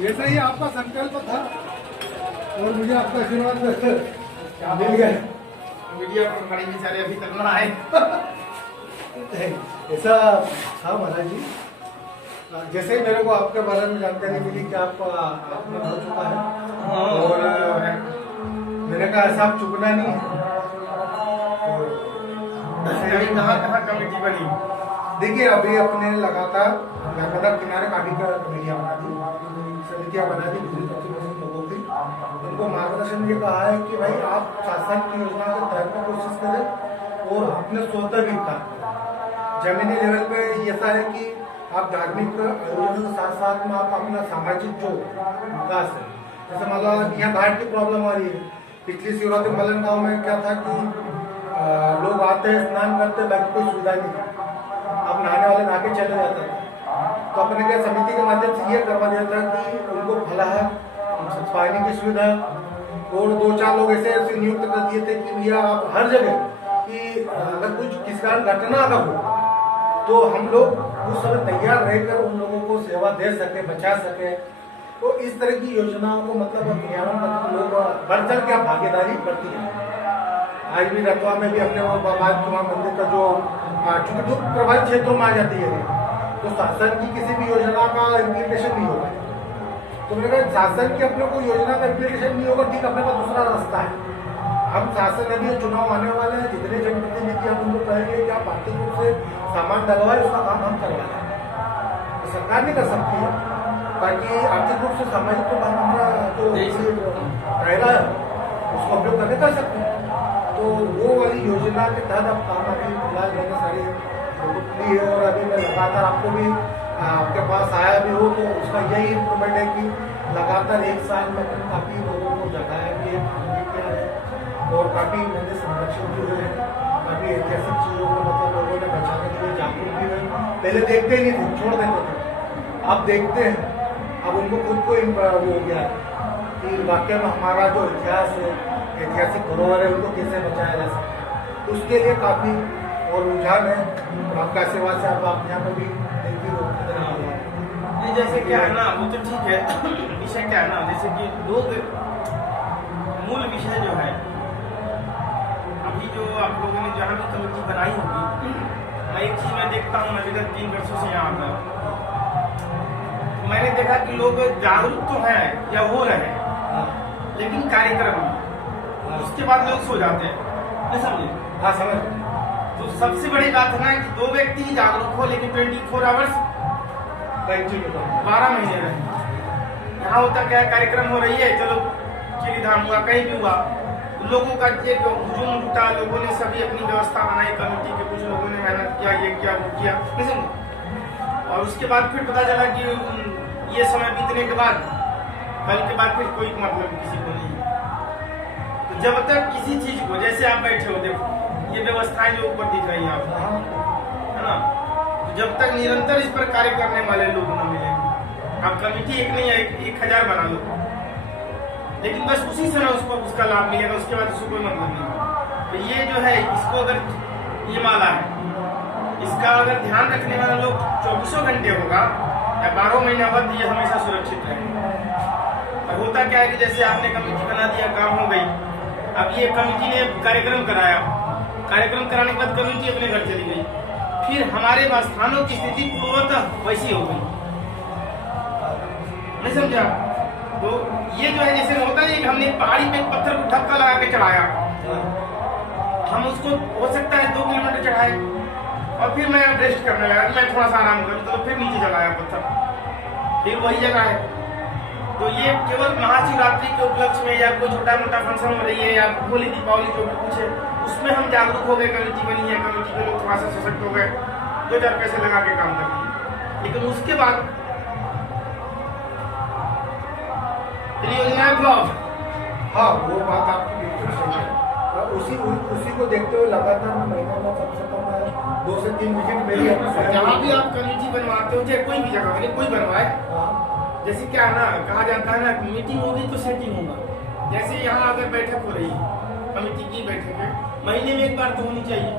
वैसा ही आपका संकल्प था और मुझे आपका आशीर्वाद मिल गया। मीडिया पर खड़ी बेचारे अभी तक ना आए। ऐसा था महाराज जी, जैसे ही मेरे को आपके बारे में जानकारी मिली कि आपका आगमन हो चुका है और मैंने कहा ऐसा आप चुकना नहीं है। कहाँ कमेटी बनी? देखिए अभी अपने लगातार नर्मदा किनारे काफी का कमेटियां बना दी, समितियां बना दी लोगों की। उनको मार्गदर्शन ये कहा है कि भाई आप शासन की योजना के तहत में कोशिश करें और अपने स्वतः भी काम करें। जमीनी लेवल पे ऐसा है कि आप धार्मिक आयोजनों के साथ साथ में आप अपना सामाजिक जो विकास है, जैसे मान लो यहाँ घाट की प्रॉब्लम आ रही है। पिछली शिवरात्रि मलन गाँव में क्या था कि लोग आते हैं स्नान करते, बाकी कोई सुविधा नहीं, अब नहाने वाले नहा के चले जाते हैं। तो अपने क्या समिति के माध्यम से ये करवा दिया था कि उनको फलाहार, पानी की सुविधा और 2-4 लोग ऐसे नियुक्त कर दिए थे कि भैया आप हर जगह कि अगर कुछ किसी कारण घटना अगर हो तो हम लोग उस समय तैयार रहकर उन लोगों को सेवा दे सके, बचा सके। तो इस तरह की योजनाओं को मतलब क्रियान्वयन लोग बढ़ चढ़ के भागीदारी करती है। आज भी रतवा में भी अपने वो बाबा मंदिर का जो चूंकि दुख प्रभावित क्षेत्रों में आ जाती है तो शासन की किसी भी योजना का इम्प्लीमेंटेशन नहीं होगा। तो मैंने कहा शासन की अपने को योजना का इम्प्लीमेंटेशन नहीं होगा, ठीक अपने का दूसरा रास्ता है। हम शासन अभी चुनाव आने वाले हैं, जितने जनप्रतिनिधि हम उनको कहेंगे कि आप आर्थिक रूप से सामान डलवाए, उसका काम हम करवाएं। तो सरकार नहीं कर सकती है, बाकी आर्थिक रूप से सामाजिक तो काम हमारा जो रहेगा उसको उपयोग करके कर सकते हैं। तो वो वाली योजना के तहत अब काम अभी फिलहाल मैंने सारी ली है और अभी मैं लगातार आपको भी आपके पास आया भी हो तो उसका यही इम्प्रूवमेंट है कि लगातार 1 साल में काफ़ी लोगों को जगाया भी है किया है और काफ़ी मैंने संरक्षण भी हुए हैं, काफ़ी ऐतिहासिक चीज़ों को मतलब लोगों ने बचाने के लिए जागरूक भी हुए। पहले देखते ही नहीं थे, छोड़ देते थे, अब देखते हैं। अब उनको खुद को वो हो गया कि वाकई में हमारा जो इतिहास है, ऐतिहासिक धरोहर है, उनको कैसे बचाया जा सकता है। उसके लिए काफ़ी और रुझान है और आपका आशीर्वाद से आप यहाँ पर भी देखिए हो। जैसे क्या है ना, वो तो ठीक है, विषय क्या है ना, जैसे कि लोग मूल विषय जो है अभी जो आप लोगों ने जहाँ भी कमेटी बनाई होगी, मैं एक चीज मैं देखता हूँ, मैं विगत 3 वर्षों से यहाँ आता हूँ, मैंने देखा कि लोग जागरूक तो हैं या हो रहे हैं लेकिन कार्यक्रम में उसके बाद लोग सो जाते हैं, नहीं समझे? हाँ समझ। तो सबसे बड़ी बात है ना कि 2 व्यक्ति ही जागरूक हो लेकिन 24 आवर्स 12 महीने रहे। यहाँ होता क्या है, कार्यक्रम हो रही है, चलो खीरी धाम हुआ, कहीं भी हुआ, लोगों का एक हुजूम उठा, लोगों ने सभी अपनी व्यवस्था बनाई कमेटी के, कुछ लोगों ने मेहनत किया, ये किया वो किया, नहीं समझे। और उसके बाद फिर पता चला कि ये समय बीतने के बाद, कल के बाद फिर कोई मतलब किसी को नहीं है। तो जब तक किसी चीज को, जैसे आप बैठे हो, देखो ये व्यवस्थाएं जो ऊपर दिख रही है आपको, है ना, तो जब तक निरंतर इस पर कार्य करने वाले लोग न मिलेंगे, आप कमेटी एक नहीं है, 1000 बना लो, लेकिन बस उसी समय उसको उसका लाभ मिलेगा, उसके बाद उसको कोई मतलब नहीं। तो ये जो है, इसको अगर ये माला है, इसका अगर ध्यान रखने वाला लोग 24 घंटे होगा या 12 महीना बाद, ये हमेशा सुरक्षित रहेगा। और होता क्या है कि जैसे आपने कमेटी बना दिया, काम हो गई, अब ये कमेटी ने कार्यक्रम कराया, कार्यक्रम कराने के बाद कमेटी अपने घर चली गई, फिर हमारे स्थानों की स्थिति पूर्वतः वैसी हो गई, नहीं समझा। तो ये जो है, जैसे होता है कि हमने पहाड़ी पे एक पत्थर को धक्का लगा के चढ़ाया, हम उसको हो सकता है 2 किलोमीटर चढ़ाए और फिर मैं रेस्ट करने लगा, मैं थोड़ा सा आराम करूँ, तो फिर नीचे चलाया पत्थर, फिर वही जगह है। तो ये केवल महाशिवरात्रि के उपलक्ष्य में या कोई छोटा मोटा फंक्शन हो रही है या होली दीपावली जो भी कुछ है, उसमें हम जागरूक हो गए, कमेटी बनी है, कमेटी के लोग थोड़ा सा सशक्त हो गए, 2-4 पैसे लगा के काम कर दिए। लेकिन उसके बाद योजना ब्लॉक, हाँ वो बात आपकी बिल्कुल सही है। और उसी को देखते हुए लगातार महीने में कम से कम 2 से 3 विजिट मेरी जहाँ भी आप कमेटी बनवाते हो, चाहे कोई भी जगह बने, कोई बनवाए, जैसे क्या है ना, कहा जाता है ना, मीटिंग होगी तो सेटिंग होगा। जैसे यहाँ अगर बैठक हो रही है, कमेटी की बैठक है, महीने में 1 बार तो होनी चाहिए।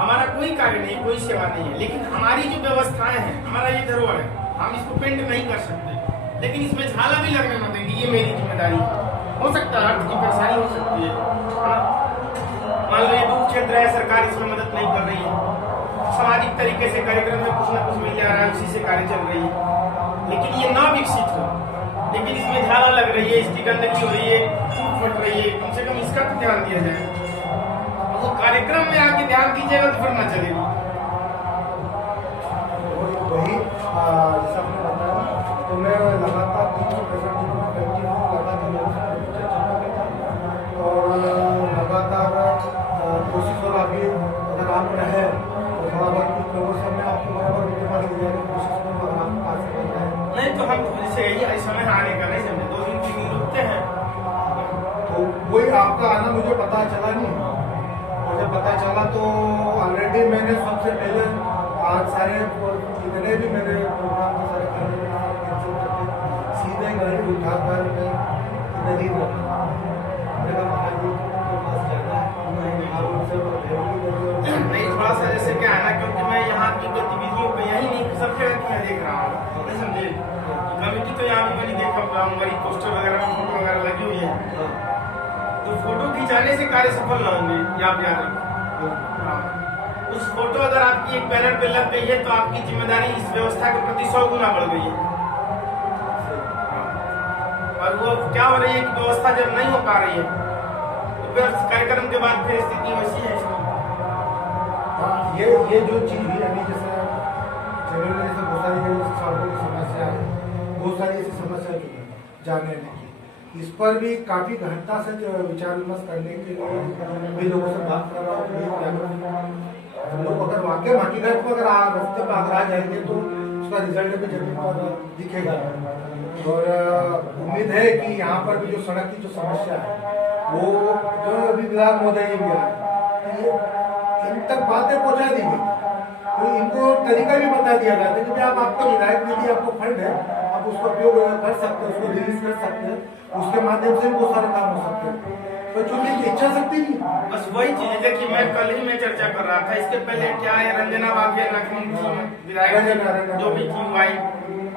हमारा कोई कार्य नहीं, कोई सेवा नहीं है, लेकिन हमारी जो व्यवस्थाएं हैं, हमारा ये धरोहर है, हम इसको पेंट नहीं कर सकते, लेकिन इसमें झाला भी लगने न देंगे, ये मेरी जिम्मेदारी है। हो सकता है अर्थ की परेशानी हो सकती है, मान लो ये दुख क्षेत्र है, सरकार इसमें मदद नहीं कर रही है, सामाजिक तरीके से कार्यक्रम में कुछ ना कुछ मिल जा रहा है, उसी से कार्य चल रही है, लेकिन ये ना विकसित हो, लेकिन इसमें झाला लग रही है, इसकी गंदगी हो रही है, फूट फट रही है, कम से कम इसका तो ध्यान दिया जाए। वो कार्यक्रम में आके ध्यान दीजिएगा तो फिर ना चलेगा। वही जैसा आपने बताया, तो मैं लगातार 365 दिनों में कंटिन्यू लगातार लोगों से चर्चा करता और लगातार कोशिश, और अभी अगर आप रहे तो थोड़ा बहुत कुछ लोगों से मैं आपको बराबर उनके पास ले जाने की कोशिश करूँगा, अगर आपको पास करना है। नहीं तो हम जैसे यही समय आने का नहीं समझे, 2 दिन 3 दिन रुकते हैं, तो वही आपका आना मुझे पता चला नहीं, मुझे पता चला तो ऑलरेडी मैंने सबसे पहले आज सारे जितने भी मेरे प्रोग्राम के सारे कैंसिल करके सीधे गाड़ी उठाकर मैं इधर ही रहता, मेरा महादेव के पास जाना है, आप उनसे नहीं थोड़ा सा जैसे क्या है ना, क्योंकि मैं यहाँ की गतिविधियों को यही नहीं सब जगह देख रहा हूँ, समझे। कमेटी तो यहाँ भी मैंने देखा, बड़ी पोस्टर वगैरह में फोटो वगैरह लगी हुई है, तो फोटो खिंचाने से कार्य सफल ना होंगे, ये आप याद रखें। उस फोटो अगर आपकी एक बैनर पे लग गई है तो आपकी जिम्मेदारी इस व्यवस्था के प्रति 100 गुना बढ़ गई है। और वो क्या हो रही है कि व्यवस्था जब नहीं हो पा रही है तो फिर कार्यक्रम के बाद फिर स्थिति वैसी है। ये जो चीज हुई अभी, जैसे जनरली जैसे बहुत सारी सड़कों की समस्या है, बहुत सारी ऐसी समस्या जो है जानने की, इस पर भी काफी गहनता से विचार विमर्श करने के लिए भी लोगों से बात कर रहा हूँ। हम लोग अगर वाकई हकीकत में अगर रास्ते पर अगर आ जाएंगे तो उसका रिजल्ट भी जमीन पर दिखेगा। और उम्मीद है कि यहाँ पर भी जो सड़क की जो समस्या है वो जो अभी विधायक महोदय जी भी आए, इन तक बातें पहुँचा दी गई, तो इनको तरीका भी बता दिया गया था कि आप आपका विधायक निधि आपको फंड है, आप उसका उपयोग कर सकते हैं, उसको रिलीज कर सकते हैं, उसके माध्यम से बहुत सारे काम हो सकते हैं। तो चूंकि इच्छा शक्ति नहीं, बस वही चीज है कि मैं कल ही में चर्चा कर रहा था, इसके पहले क्या है, रंजना वाघे विधायक जो भी थी आई,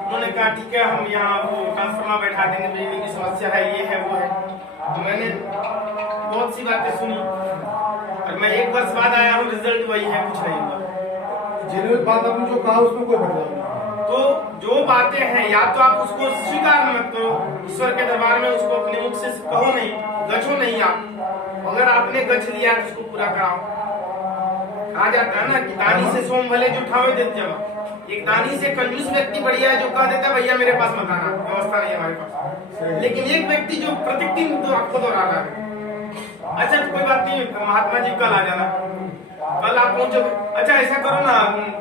उन्होंने कहा ठीक है हम यहाँ वो ट्रांसफार्मर बैठा देंगे, बिजली की समस्या है, ये है वो है। तो मैंने बहुत सी बातें सुनी और मैं 1 वर्ष बाद आया हूँ, रिजल्ट वही है, कुछ नहीं हुआ। जिन्होंने बात आपने जो कहा उसमें कोई बदलाव नहीं। तो जो बातें हैं या तो आप उसको स्वीकार मत करो, ईश्वर के दरबार में उसको अपने मुख से कहो नहीं, गछो नहीं। आप अगर आपने गछ लिया तो उसको पूरा कराओ। कहा जाता है ना कि दानी से सोम भले जो ठावे देते जमा। एक दानी से कंजूस व्यक्ति बढ़िया है जो कह देता है भैया मेरे पास मत आना, व्यवस्था नहीं है हमारे पास। लेकिन एक व्यक्ति जो प्रत्येक दिन तो आपको दोहरा रहा है, अच्छा तो कोई बात नहीं, महात्मा जी कल आ जाना, कल आप पहुंचो। अच्छा ऐसा करो ना,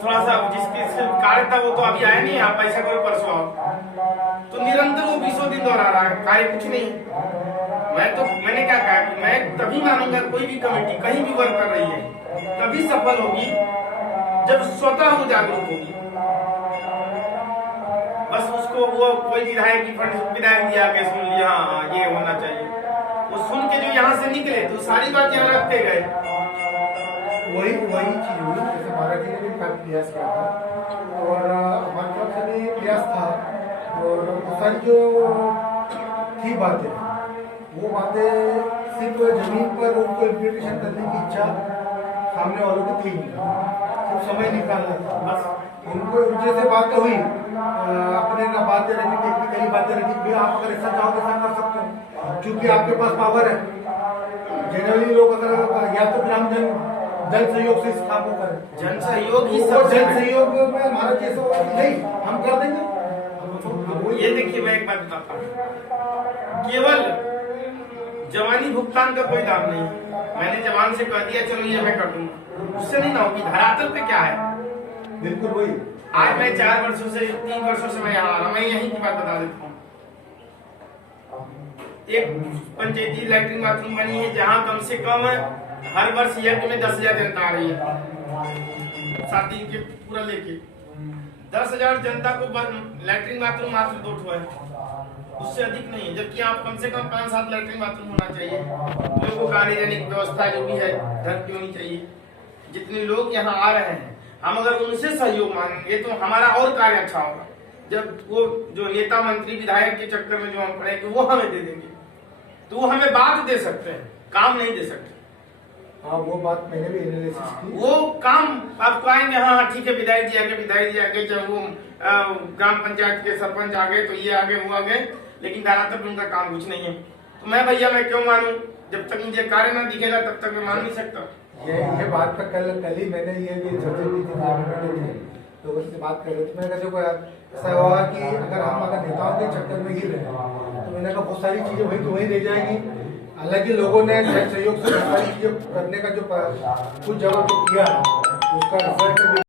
थोड़ा सा जिसके कार्य था वो तो अभी आया नहीं, आप ऐसा करो परसों आओ। तो निरंतर वो 20 दिन दोहरा रहा है, कार्य कुछ नहीं। मैंने क्या कहा कि मैं तभी मानूंगा कोई भी कमेटी कहीं भी वर्क कर रही है तभी सफल होगी जब स्वतः वो जागरूक होगी। बस उसको वो कोई विधायक की फंड विधायक दिया के सुन लिया, हाँ ये होना चाहिए, वो सुन के जो यहाँ से निकले तो सारी बात यहाँ रखते गए। वही चीज हुई, जैसे महाराज जी ने भी काफी प्रयास किया था और हमारे तरफ से भी प्रयास था, और वो सारी जो थी बातें, वो बातें सिर्फ जमीन पर उनको इम्प्लीमेंटेशन करने की इच्छा सामने वालों की थी, सिर्फ समय निकालना था बस। उनको उनसे से बातें हुई, अपने ना बातें रखी, टेक्निकली बातें रखी, भी आप अगर ऐसा चाहो तो ऐसा कर सकते हो, क्योंकि आपके पास पावर है। जनरली लोग अगर या तो ग्राम जन सहयोग से इस काम को करें, जन सहयोग ही तो सब जन सहयोग में हमारा जैसा नहीं हम कर देंगे। ये देखिए मैं एक बात बताता हूँ, केवल जवानी भुगतान का कोई दाम नहीं। मैंने जवान से कह दिया चलो ये मैं कर दूंगा, उससे नहीं ना होगी। धरातल पे क्या है, बिल्कुल वही। आज मैं 4 वर्षों से 3 वर्षों से मैं यहाँ आ रहा हूँ, मैं यहीं की बात बता देता हूँ। एक पंचायती लैट्रिन बाथरूम बनी है जहाँ कम से कम हर वर्ष यज्ञ में 10,000 जनता आ रही है, 7 दिन के पूरा लेके 10,000 जनता को लैट्रिन बाथरूम मात्र 2 ठो है, उससे अधिक नहीं है। जबकि आप कम से कम 5-7 लैट्रिन बाथरूम होना चाहिए। लोगों का आने जाने की व्यवस्था जो भी है धन की होनी चाहिए। जितने लोग यहाँ आ रहे हैं, हम अगर उनसे सहयोग मांगेंगे तो हमारा और कार्य अच्छा होगा। जब वो जो नेता मंत्री विधायक के चक्कर में जो हम पड़ेंगे वो हमें दे देंगे, तो वो हमें बात दे सकते हैं, काम नहीं दे सकते। हाँ वो बात मैंने भी एनालिसिस की। वो काम आपको आएंगे, हाँ ठीक है विधायक जी आगे, चाहे वो ग्राम पंचायत के सरपंच आ गए तो ये आगे वो आ गए, लेकिन धरातल पर उनका काम कुछ नहीं है। तो मैं भैया मैं क्यों मानूं, जब तक मुझे कार्य ना दिखेगा तब तक मैं मान नहीं सकता। ये बात का कल ही मैंने ये भी चर्चा की थी, तो उससे बात कर रहे थे। मैंने कहा देखो यार ऐसा हुआ कि अगर नेताओं के चक्कर में ही रहे तो मैंने कहा बहुत सारी चीजें वही तो वही रह जाएंगी। हालांकि लोगों ने सहयोग से सारी चीजें करने का जो कुछ जगह जो किया उसका रिजल्ट